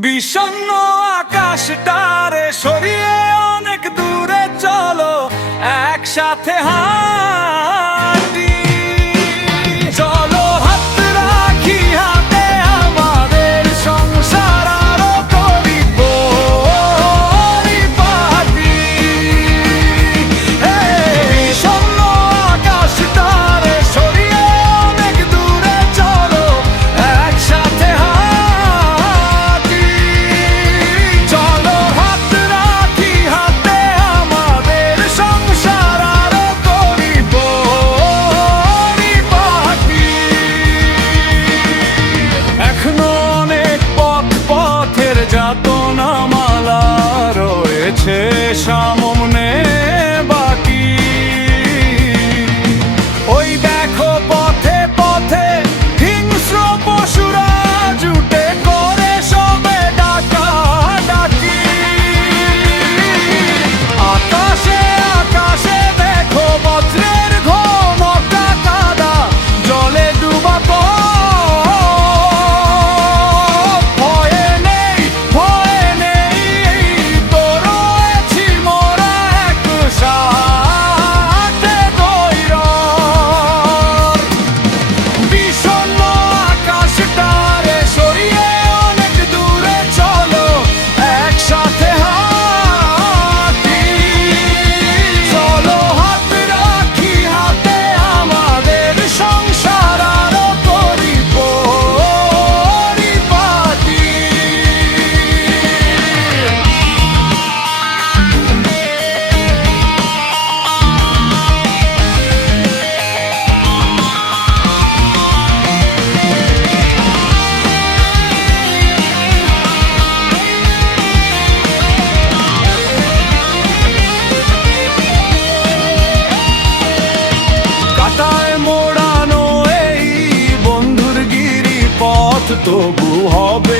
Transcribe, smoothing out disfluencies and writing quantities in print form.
বিষণ্ণ আকাশটারে সরিয়ে অনেক দূরে চলো একসাথে হাঁটি। চলো হাত রাখি হাতে আমাদের সংসার আরো করি পরিপাটি। বিষণ্ণ আকাশটারে সরিয়ে অনেক দূরে চলো একসাথে হাঁটি। চলো হাত রাখি হাতে আমাদের সংসার আরো করি পরিপাটি। এখনো অনেক পথের যাতনা মালা রয়েছে সামনে বাকি। ওই দেখো পথে পথে হিংস্র পশুরা জুটে করে সবে ডাকাডাকি। আকাশে আকাশে দেখো বজ্রের ঘনকা কাদা জলে ডুবা ভয়ে নেই তো রয়েছি মোরা একসাথে দৈরব। বিষণ্ণ আকাশটারে সরিয়ে অনেক দূরে চলো একসাথে হাঁটি। চলো হাত রাখি হাতে আমাদের সংসার আরো করি পরিপাটি। কাটায় মোড়ানো এই বন্ধুর গিরি পথ তবু হবে